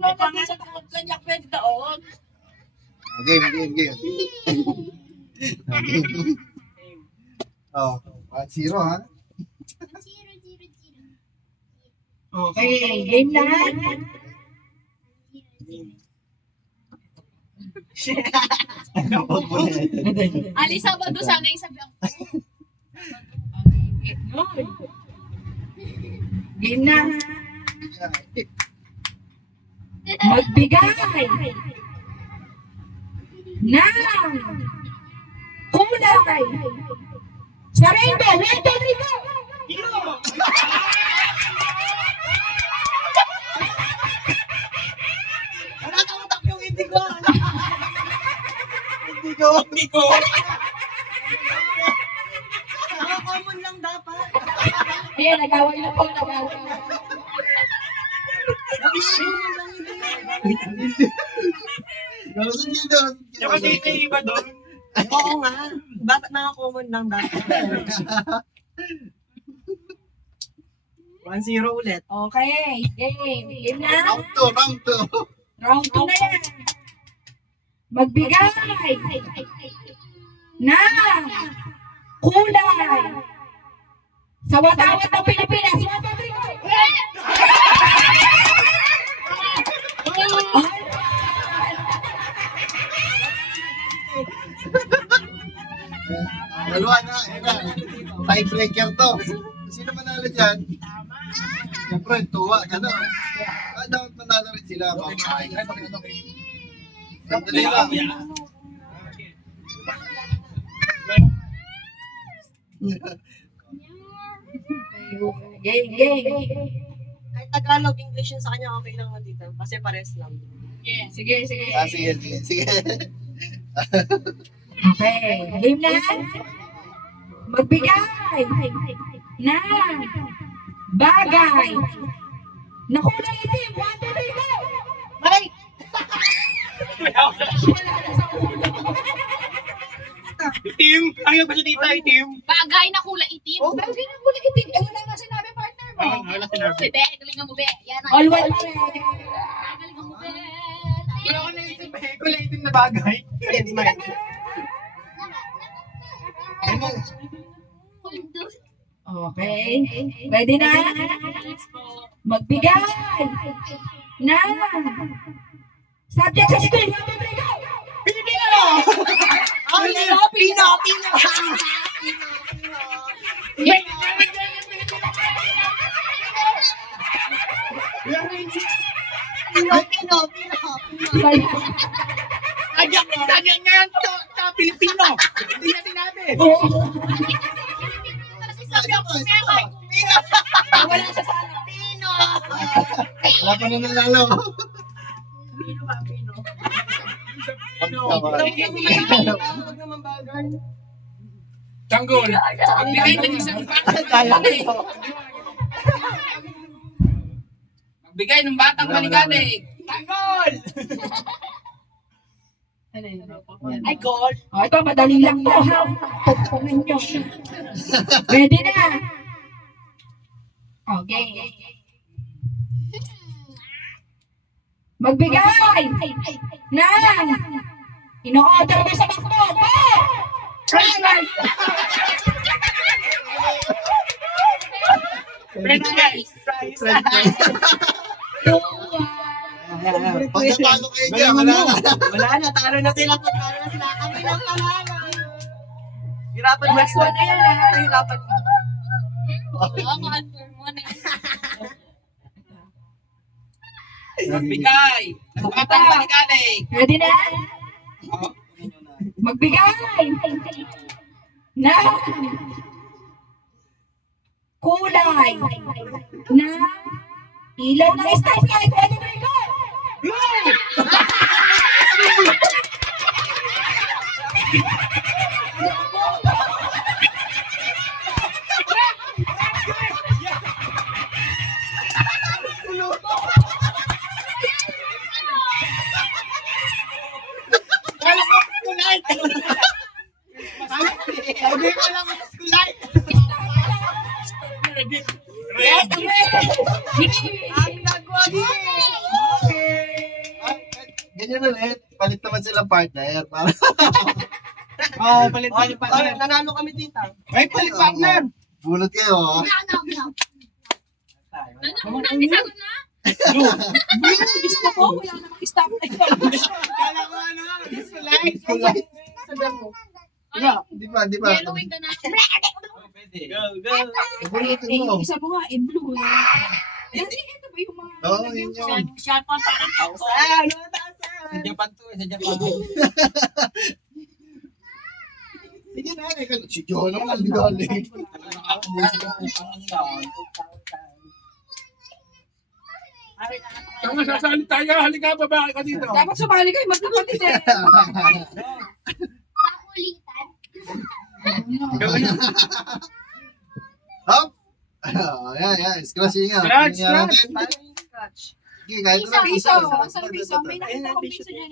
May pangalan ko kanyak 20 taon. Game. Oh, 1-0 ha? Okay, game na. Ali, Sabado sana yung sabi ako. Game na. Magbigay ng kulay sa rainbow. 1, 2, 3, go! Nakakautak yung indigo. Indigo. Nakakomon lang dapat. Ayan, nagawin na po, nagawin. Nakakomon lang hindi. Galusin nyo doon. Yung kasi ito yung iba doon. Oo nga. Bakit nakakomon lang dapat? 1-0 ulit. Okay, game na. Round 2. Round 2 na yan. Magbigay ng kulay sa watawat ng Pilipinas. 1, 2, 3, go! Dalawa na. Tiebreaker to. Sino manalo dyan? Siyempre, tuwa. Gano'n. Dapat manalo rin sila. Sandali lang. Game. Kahit Tagalog, English yun sa kanya, okay lang naman dito. Kasi pares lang. Sige. Sige. Okay, game na. Magbigay ng bagay na kulay itim. 1, 2, 3, go! Ay! Wala na sa ulo. Itim! Ang yung gusto dito, itim! Bagay na kulay itim. Oh, bagay na kulay itim. Eh, wala nga sinabi partner mo. Wala sinabi. Bebe, galingan mo, be. Yan ang All white pa rin. galingan mo, be. Wala ko naisip eh. Kulay itim na bagay. It's mine. Okay. Ready na? Magbigay ng subject sa school. 1, 2, 3, go! Pilipino! Pino! Kanya nga yan sa Pilipino. Hindi na sinabi. Sabi ako, Pino. Wala siya sa ano. Pino. Wala pa na nanalo. Huwag naman bagay. Tanggol. Magbigay ng isang batang Magbigay ng batang maligalig. Tanggol! Ay, goal. Oh, ito, madali lang to, ha? Tugtungin nyo. Ready na? Okay. Magbigay ng ino-order mo sa McDo. Go! French fries! French fries! Pag natalo kayo dyan, wala na. Wala na, talo na sila. Kami lang panalo. Hirapan mo. Last one na yan, ha? Hirapan mo. Oo, confirm mo na. Magbigay ng batang maligalig. Ready na? Magbigay ng kulay na ilaw ng stoplight. Ready na, go! Wala ko kulay! Sabi ko lang ako kulay! Yes, Ang nagwagi. yun ulit. Palit naman sila partner. Para Oo, palit Oh, nanalo kami dito. May palit partner. bunot kayo. Oh. Nanang isagot na? Gusto ko, wala namang stop na ito. Kala ko ano, dislikes. Ano? Di ba? Yellowing ka na. Go, go. Bunutin mo. Isa mo nga, in blue. Hindi, ito ba yung mga... Oo, yun yun. Siya pa parang tao. Ano? Sa Japan to, sa Japan. Sige na, si John naman ang galing. Tama, sasali tayo. Halika, babae ka dito. Dapat sumali kayo, magkapatid eh. Paulitan. Hop! Ayan. Scratching nga. Scratch, Tingnan natin. Scratch. Sige, kahit Piso, na. Piso, ang piso. May nakita ko piso dyan eh.